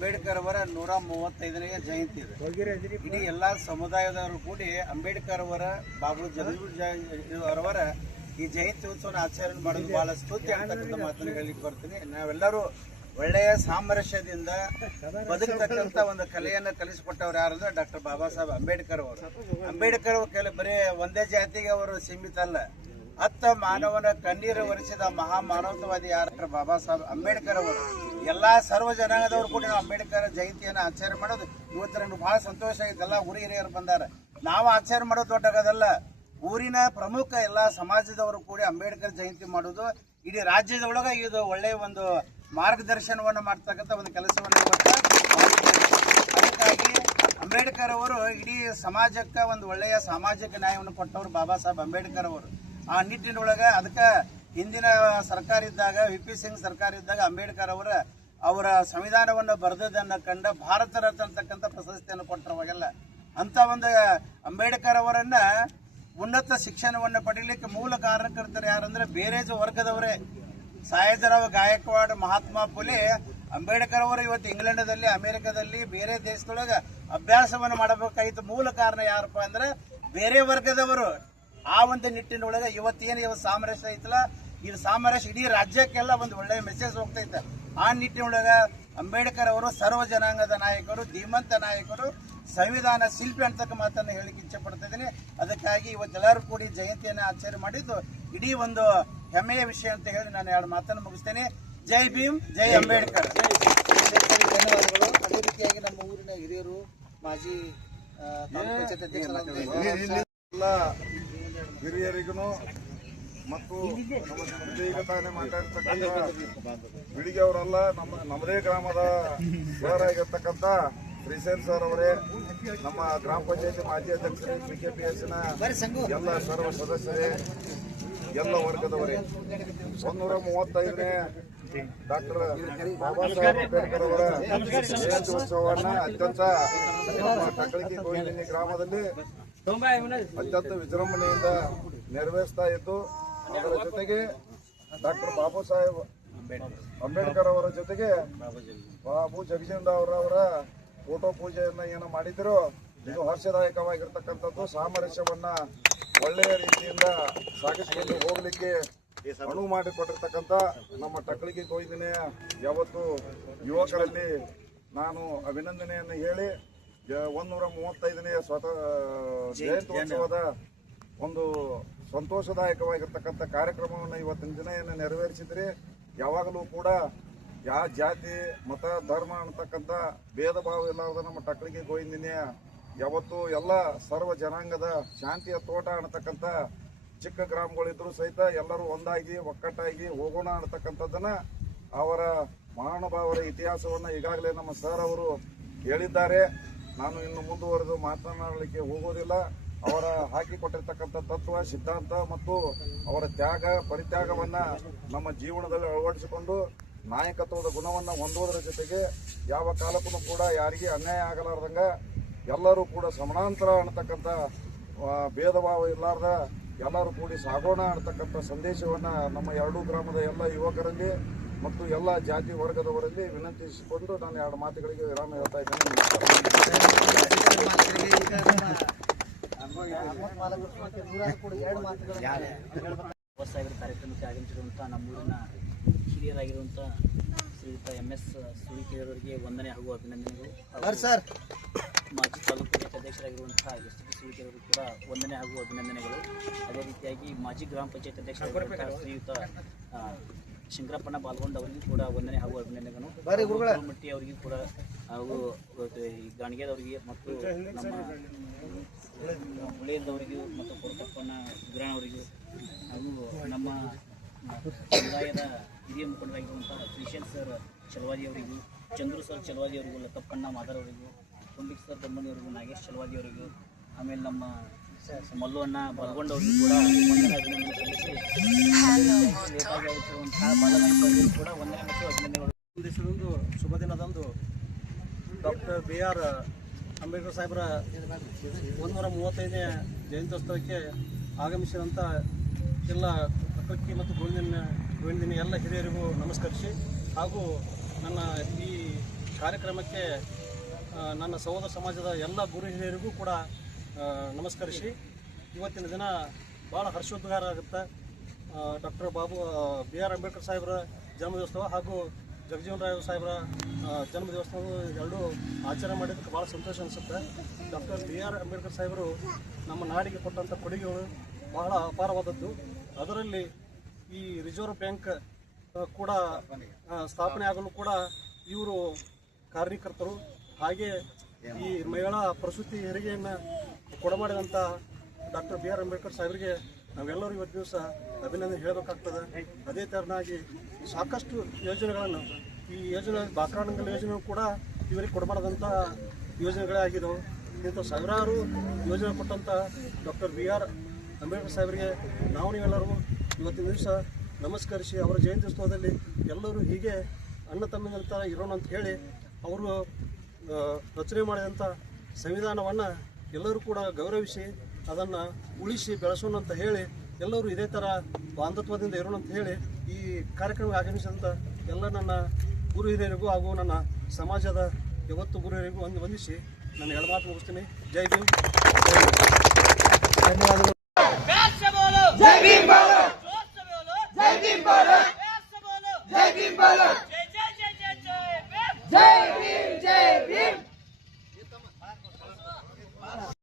ಅಂಬೇಡ್ಕರ್ ಅವರ 135ನೇ ಜಯಂತಿ ಇದೆ. ಇಡೀ ಎಲ್ಲ ಸಮುದಾಯದವರು ಕೂಡಿ ಅಂಬೇಡ್ಕರ್ ಅವರ ಬಾಬು ಜಗಜೀವನ್ ಅವರ ಈ ಜಯಂತಿ ಉತ್ಸವನ ಆಚರಣೆ ಮಾಡೋದು ಬಹಳ ಸ್ತುತಿ ಅಂತಕ್ಕಂಥ ಮಾತನ್ನು ಹೇಳಿಕ್ಕೆ ಬರ್ತೀನಿ. ನಾವೆಲ್ಲರೂ ಒಳ್ಳೆಯ ಸಾಮರಸ್ಯದಿಂದ ಬದುಕತಕ್ಕಂಥ ಒಂದು ಕಲೆಯನ್ನು ಕಲಿಸಿಕೊಟ್ಟವ್ರು ಯಾರಂದ್ರೆ ಡಾಕ್ಟರ್ ಬಾಬಾ ಸಾಹೇಬ್ ಅಂಬೇಡ್ಕರ್ ಅವರು. ಅಂಬೇಡ್ಕರ್ ಅವರು ಬರೀ ಒಂದೇ ಜಾತಿಗೆ ಅವರು ಸೀಮಿತ ಅಲ್ಲ, ಹತ್ತ ಮಾನವನ ಕಣ್ಣೀರು ಒರೆಸಿದ ಮಹಾ ಮಾನವತಾವಾದಿ ಯಾರು ಬಾಬಾ ಸಾಹೇಬ್ ಅಂಬೇಡ್ಕರ್ ಅವರು. ಎಲ್ಲಾ ಸರ್ವ ಜನಾಂಗದವರು ಕೂಡ ನಾವು ಅಂಬೇಡ್ಕರ್ ಜಯಂತಿಯನ್ನು ಆಚರಣೆ ಮಾಡೋದು ಇವತ್ತು ನನಗೆ ಬಹಳ ಸಂತೋಷ ಆಗಿದೆ. ಎಲ್ಲ ಊರಿ ಹಿರಿಯರು ಬಂದಾರ, ನಾವು ಆಚರಣೆ ಮಾಡೋದು ದೊಡ್ಡಗದಲ್ಲ, ಊರಿನ ಪ್ರಮುಖ ಎಲ್ಲಾ ಸಮಾಜದವರು ಕೂಡಿ ಅಂಬೇಡ್ಕರ್ ಜಯಂತಿ ಮಾಡೋದು ಇಡೀ ರಾಜ್ಯದೊಳಗ ಇದು ಒಳ್ಳೆಯ ಒಂದು ಮಾರ್ಗದರ್ಶನವನ್ನು ಮಾಡ್ತಕ್ಕಂಥ ಒಂದು ಕೆಲಸವನ್ನು ಇವತ್ತು. ಅದಕ್ಕಾಗಿ ಅಂಬೇಡ್ಕರ್ ಅವರು ಇಡೀ ಸಮಾಜಕ್ಕೆ ಒಂದು ಒಳ್ಳೆಯ ಸಾಮಾಜಿಕ ನ್ಯಾಯವನ್ನು ಕೊಟ್ಟವರು ಬಾಬಾ ಸಾಹೇಬ್ ಅಂಬೇಡ್ಕರ್ ಅವರು. ಆ ನಿಟ್ಟಿನೊಳಗೆ ಅದಕ್ಕೆ ಹಿಂದಿನ ಸರ್ಕಾರ ಇದ್ದಾಗ VP ಸಿಂಗ್ ಸರ್ಕಾರ ಇದ್ದಾಗ ಅಂಬೇಡ್ಕರ್ ಅವರ ಸಂವಿಧಾನವನ್ನು ಬರೆದದನ್ನು ಕಂಡ ಭಾರತ ರತ್ನ ಅಂತಕ್ಕಂಥ ಪ್ರಶಸ್ತಿಯನ್ನು ಕೊಟ್ಟರವಾಗೆಲ್ಲ ಅಂತ ಒಂದು ಅಂಬೇಡ್ಕರ್ ಅವರನ್ನ ಉನ್ನತ ಶಿಕ್ಷಣವನ್ನು ಪಡೀಲಿಕ್ಕೆ ಮೂಲ ಕಾರಣಕರ್ತರು ಯಾರಂದ್ರೆ ಬೇರೆ ವರ್ಗದವರೇ. ಸಾಯದರಾವ್ ಗಾಯಕ್ವಾಡ್, ಮಹಾತ್ಮ ಫುಲೆ, ಅಂಬೇಡ್ಕರ್ ಅವರು ಇವತ್ತು ಇಂಗ್ಲೆಂಡದಲ್ಲಿ, ಅಮೆರಿಕದಲ್ಲಿ, ಬೇರೆ ದೇಶದೊಳಗೆ ಅಭ್ಯಾಸವನ್ನು ಮಾಡಬೇಕಾಗಿತ್ತು. ಮೂಲ ಕಾರಣ ಯಾರಪ್ಪ ಅಂದ್ರೆ ಬೇರೆ ವರ್ಗದವರು. ಆ ಒಂದು ನಿಟ್ಟಿನೊಳಗೆ ಇವತ್ತು ಸಾಮರಸ್ಯ ಐತಲ್ಲ, ಈ ಸಾಮರಸ್ಯ ಇಡೀ ರಾಜ್ಯಕ್ಕೆಲ್ಲ ಒಂದು ಒಳ್ಳೆಯ ಮೆಸೇಜ್ ಹೋಗ್ತೈತೆ. ಆ ನಿಟ್ಟಿನೊಳಗೆ ಅಂಬೇಡ್ಕರ್ ಅವರು ಸರ್ವ ಜನಾಂಗದ ನಾಯಕರು, ಧೀಮಂತ ನಾಯಕರು, ಸಂವಿಧಾನ ಶಿಲ್ಪಿ ಅಂತಕ್ಕ ಮಾತನ್ನು ಹೇಳಿಕ್ಕೆ ಇಚ್ಛೆ ಪಡ್ತಾ ಇದ್ದೀನಿ. ಅದಕ್ಕಾಗಿ ಇವತ್ತೆಲ್ಲರೂ ಕೂಡಿ ಜಯಂತಿಯನ್ನು ಆಚರಣೆ ಮಾಡಿದ್ದು ಇಡೀ ಒಂದು ಹೆಮ್ಮೆಯ ವಿಷಯ ಅಂತ ಹೇಳಿ ನಾನು 2 ಮಾತನ್ನು ಮುಗಿಸ್ತೇನೆ. ಜೈ ಭೀಮ್, ಜೈ ಅಂಬೇಡ್ಕರ್. ಧನ್ಯವಾದಗಳು. ಅದೇ ರೀತಿಯಾಗಿ ನಮ್ಮ ಊರಿನ ಹಿರಿಯರು, ಮಾಜಿ ಪಂಚಾಯತ್ ಅಧ್ಯಕ್ಷರಾದ ಹಿರಿಯರಿಗೂ ಮತ್ತು ಈಗ ತಾನೇ ಮಾತಾಡಿರ್ತಕ್ಕಂಥ ಬಿಳಿಗೆ ಅವರೆಲ್ಲ ನಮ್ಮದೇ ಗ್ರಾಮದ ಸರಾಗಿರ್ತಕ್ಕಂಥ ಶ್ರೀಶೈಲ್ ಸರ್ ಅವರೇ, ನಮ್ಮ ಗ್ರಾಮ ಪಂಚಾಯತಿ ಮಾಜಿ ಅಧ್ಯಕ್ಷರು, PKPSನ ಎಲ್ಲ ಸರ್ವ ಸದಸ್ಯರೇ, ಎಲ್ಲ ವರ್ಗದವರೇ, 135ನೇ ಡಾಕ್ಟರ್ ಬಾಬಾ ಸಾಹೇಬ್ ಅಂಬೇಡ್ಕರ್ ಅವರ ಜಯಂತಿ ಉತ್ಸವವನ್ನು ಅತ್ಯಂತ ಟಕಳಿಕೆ ಗೋವಿಂದಿನಿ ಗ್ರಾಮದಲ್ಲಿ ಅತ್ಯಂತ ವಿಜೃಂಭಣೆಯಿಂದ ನೆರವೇರಿಸ್ತಾ ಇದ್ದು, ಅದರ ಜೊತೆಗೆ ಡಾಕ್ಟರ್ ಬಾಬಾ ಸಾಹೇಬ್ ಅಂಬೇಡ್ಕರ್ ಅವರ ಜೊತೆಗೆ ಬಾಬು ಜಗಜೀವನ್ ಅವರ ಫೋಟೋ ಪೂಜೆಯನ್ನ ಏನು ಮಾಡಿದ್ರು ಇದು ಹರ್ಷದಾಯಕವಾಗಿರ್ತಕ್ಕಂಥದ್ದು. ಸಾಮರಸ್ಯವನ್ನ ಒಳ್ಳೆಯ ರೀತಿಯಿಂದ ಸಾಗಿಸಿಕೊಂಡು ಹೋಗ್ಲಿಕ್ಕೆ ಅನುವು ಮಾಡಿಕೊಟ್ಟಿರ್ತಕ್ಕಂಥ ನಮ್ಮ ಟಕಳಿಕೆ ಗೋವಿಂದನೆಯ ಯಾವತ್ತು ಯುವಕರಲ್ಲಿ ನಾನು ಅಭಿನಂದನೆಯನ್ನು ಹೇಳಿ 135ನೇ ಜಯಂತ್ಯೋತ್ಸವದ ಒಂದು ಸಂತೋಷದಾಯಕವಾಗಿರ್ತಕ್ಕಂಥ ಕಾರ್ಯಕ್ರಮವನ್ನು ಇವತ್ತಿನ ದಿನ ಏನು ನೆರವೇರಿಸಿದ್ರಿ. ಯಾವಾಗಲೂ ಕೂಡ ಯಾವ ಜಾತಿ, ಮತ, ಧರ್ಮ ಅನ್ನತಕ್ಕಂಥ ಭೇದ ಭಾವ ಇಲ್ಲದ ನಮ್ಮ ಟಕಳಿಕೆ ಗೋವಿಂದನೆಯ ಯಾವತ್ತು ಎಲ್ಲ ಸರ್ವ ಜನಾಂಗದ ಶಾಂತಿಯ ತೋಟ ಅನ್ನತಕ್ಕಂಥ ಚಿಕ್ಕ ಗ್ರಾಮಗಳಿದ್ರು ಸಹಿತ ಎಲ್ಲರೂ ಒಂದಾಗಿ ಒಕ್ಕಟ್ಟಾಗಿ ಹೋಗೋಣ ಅನ್ನತಕ್ಕಂಥದ್ದನ್ನ ಅವರ ಮಹಾನುಭಾವರ ಇತಿಹಾಸವನ್ನು ಈಗಾಗಲೇ ನಮ್ಮ ಸರ್ ಅವರು ಹೇಳಿದ್ದಾರೆ. ನಾನು ಇನ್ನು ಮುಂದುವರೆದು ಮಾತನಾಡಲಿಕ್ಕೆ ಹೋಗೋದಿಲ್ಲ. ಅವರ ಹಾಕಿಕೊಟ್ಟಿರ್ತಕ್ಕಂಥ ತತ್ವ, ಸಿದ್ಧಾಂತ ಮತ್ತು ಅವರ ತ್ಯಾಗ ಪರಿತ್ಯಾಗವನ್ನ ನಮ್ಮ ಜೀವನದಲ್ಲಿ ಅಳವಡಿಸಿಕೊಂಡು ನಾಯಕತ್ವದ ಗುಣವನ್ನು ಹೊಂದುವುದರ ಜೊತೆಗೆ ಯಾವ ಕಾಲಕ್ಕೂ ಕೂಡ ಯಾರಿಗೆ ಅನ್ಯಾಯ ಆಗಲಾರ್ದಂಗ ಎಲ್ಲರೂ ಕೂಡ ಸಮಾನಾಂತರ ಅನ್ನತಕ್ಕಂಥ ಭೇದ ಭಾವ ಇರಲಾರ್ದ ಎಲ್ಲರೂ ಕೂಡಿ ಸಾಗೋಣ ಅನ್ನತಕ್ಕಂಥ ಸಂದೇಶವನ್ನು ನಮ್ಮ 2 ಗ್ರಾಮದ ಎಲ್ಲ ಯುವಕರಲ್ಲಿ ಮತ್ತು ಎಲ್ಲ ಜಾತಿ ವರ್ಗದವರಲ್ಲಿ ವಿನಂತಿಸಿಕೊಂಡು ನಾನು 2 ಮಾತುಗಳಿಗೆ ವಿರಾಮ ಹೇಳ್ತಾ ಇದ್ದೇನೆ. ಕಾರ್ಯಕ್ರಮಕ್ಕೆ ಆಗಮಿಸಿರುವಂತಹ ನಮ್ಮೂರಿನ ಹಿರಿಯರಾಗಿರುವಂಥ ಶ್ರೀಯುತ MS ಸುಳಿಕೆಯವರಿಗೆ ವಂದನೆ ಹಾಗೂ ಅಭಿನಂದನೆಗಳು. ಮಾಜಿ ತಾಲೂಕು ಅಧ್ಯಕ್ಷರಾಗಿರುವಂತಹ STP ಸುಳಿಕೆಯವರಿಗೆ ಕೂಡ ವಂದನೆ ಹಾಗೂ ಅಭಿನಂದನೆಗಳು. ಅದೇ ರೀತಿಯಾಗಿ ಮಾಜಿ ಗ್ರಾಮ ಪಂಚಾಯತ್ ಅಧ್ಯಕ್ಷರಾಗಿರುವಂತಹ ಶ್ರೀಯುತ ಶಂಕರಪ್ಪನ ಬಾಲ್ಗೊಂಡ್ ಅವರಿಗೂ ಕೂಡ ವಂದನೆ ಹಾಗೂ ಅಭಿನಂದನೆಗಳು. ಮಟ್ಟಿ ಅವರಿಗೂ ಕೂಡ ಹಾಗೂ ಗಾಣಿಗೆದವರಿಗೆ ಮತ್ತು ನಮ್ಮ ಹುಳಿಯದವರಿಗೂ ಮತ್ತು ಕೊರಕಪ್ಪನ ಗ್ರಾಣ ಅವರಿಗೂ ಹಾಗೂ ನಮ್ಮ ಸಮುದಾಯದ ಹಿರಿಯ ಮುಖಂಡರಾಗಿರುವಂತಹ ಶ್ರೀಶೈಲ್ ಸರ್ ಚಲವಾದಿ ಅವರಿಗೂ, ಚಂದ್ರು ಸರ್ ಚಲವಾದಿ ಅವರಿಗೂ, ಲತಪ್ಪಣ್ಣ ಮಾದರ್ ಅವರಿಗೂ, ಕುಂಬಿಕ್ ಸರ್ ದಮ್ಮನಿಯವರಿಗೂ, ನಾಗೇಶ್ ಚಲವಾದಿ ಅವರಿಗೂ, ಆಮೇಲೆ ನಮ್ಮ ಮಲ್ಲು ಅಣ್ಣ ಬಲ್ಗೊಂಡವರಿಗೂ ಕೂಡ ವಂದನೆ ಅಭಿನಂದನೆ ಸಲ್ಲಿಸಿ ಲೇಟಾಗಿರುವಂತಹ ಬಾಲಗಣಪರಿಗೂ ಕೂಡ ವಂದನೆ ಮತ್ತು ಅಭಿನಂದನೆಗಳು. ದಿವಸದಂದು ಶುಭ ದಿನದಂದು ಡಾಕ್ಟರ್ BR ಅಂಬೇಡ್ಕರ್ ಸಾಹೇಬರ 135ನೇ ಜಯಂತ್ಯೋತ್ಸವಕ್ಕೆ ಆಗಮಿಸಿದಂಥ ಎಲ್ಲ ಟಕಳಿಕೆ ಮತ್ತು ಗೋವಿಂದಿನ ಎಲ್ಲ ಹಿರಿಯರಿಗೂ ನಮಸ್ಕರಿಸಿ ಹಾಗೂ ನನ್ನ ಈ ಕಾರ್ಯಕ್ರಮಕ್ಕೆ ನನ್ನ ಸಹೋದರ ಸಮಾಜದ ಎಲ್ಲ ಗುರು ಹಿರಿಯರಿಗೂ ಕೂಡ ನಮಸ್ಕರಿಸಿ ಇವತ್ತಿನ ದಿನ ಭಾಳ ಹರ್ಷೋದ್ಗಾರ ಆಗುತ್ತೆ. Doctor B.R. ಅಂಬೇಡ್ಕರ್ ಸಾಹೇಬರ ಜನ್ಮದಿವಸ ಹಾಗೂ ಜಗಜೀವನ್ ರಾವ್ ಸಾಹೇಬರ ಜನ್ಮದಿವಸ ಎರಡೂ ಆಚರಣೆ ಮಾಡಿದ್ದಕ್ಕೆ ಭಾಳ ಸಂತೋಷ ಅನಿಸುತ್ತೆ. Doctor B.R. ಅಂಬೇಡ್ಕರ್ ಸಾಹೇಬರು ನಮ್ಮ ನಾಡಿಗೆ ಕೊಟ್ಟಂಥ ಕೊಡುಗೆಗಳು ಬಹಳ ಅಪಾರವಾದದ್ದು. ಅದರಲ್ಲಿ ಈ ರಿಸರ್ವ್ ಬ್ಯಾಂಕ್ ಕೂಡ ಸ್ಥಾಪನೆ ಆಗಲು ಕೂಡ ಇವರು ಕಾರಣೀಕರ್ತರು. ಹಾಗೆ ಈ ಮಹಿಳಾ ಪ್ರಸೂತಿ ಹೆರಿಗೆಯನ್ನು ಕೊಡಮಾಡಿದಂಥ ಡಾಕ್ಟರ್ B.R. ಅಂಬೇಡ್ಕರ್ ಸಾಹೇಬರಿಗೆ ನಾವೆಲ್ಲರೂ ಇವತ್ತು ದಿವಸ ಅಭಿನಂದನೆ ಹೇಳಬೇಕಾಗ್ತದೆ. ಅದೇ ಥರನಾಗಿ ಸಾಕಷ್ಟು ಯೋಜನೆಗಳನ್ನು ಈ ಯೋಜನೆ ಬಾಕ್ರಾನಂಗಲ್ ಯೋಜನೆ ಕೂಡ ಇವರಿಗೆ ಕೊಡಮಾಡಿದಂಥ ಯೋಜನೆಗಳೇ ಆಗಿದ್ದವು. ಇಂಥ ಸಾವಿರಾರು ಯೋಜನೆ ಕೊಟ್ಟಂಥ ಡಾಕ್ಟರ್ B.R. ಅಂಬೇಡ್ಕರ್ ಸಾಹೇಬರಿಗೆ ನೀವೆಲ್ಲರೂ ಇವತ್ತಿನ ದಿವಸ ನಮಸ್ಕರಿಸಿ ಅವರ ಜಯಂತಿ ಉತ್ಸವದಲ್ಲಿ ಎಲ್ಲರೂ ಹೀಗೆ ಅಣ್ಣ ತಮ್ಮಂತ ಇರೋಣ ಅಂತ ಹೇಳಿ ಅವರು ರಚನೆ ಮಾಡಿದಂಥ ಸಂವಿಧಾನವನ್ನು ಎಲ್ಲರೂ ಕೂಡ ಗೌರವಿಸಿ ಅದನ್ನು ಉಳಿಸಿ ಬೆಳೆಸೋಣ ಅಂತ ಹೇಳಿ ಎಲ್ಲರೂ ಇದೇ ಥರ ಬಾಂಧತ್ವದಿಂದ ಇರೋಣ ಅಂತ ಹೇಳಿ ಈ ಕಾರ್ಯಕ್ರಮಕ್ಕೆ ಆಗಮಿಸಿದಂಥ ಎಲ್ಲ ನನ್ನ ಗುರು ಹಿರಿಯರಿಗೂ ಹಾಗೂ ನನ್ನ ಸಮಾಜದ ಯಾವತ್ತು ಗುರು ಹಿರಿಯರಿಗೂ ವಂದಿಸಿ ನಾನು ಎರಡು ಮಾತು ಮುಗಿಸ್ತೀನಿ. ಜೈ ಭೀಮ್. ಧನ್ಯವಾದಗಳು.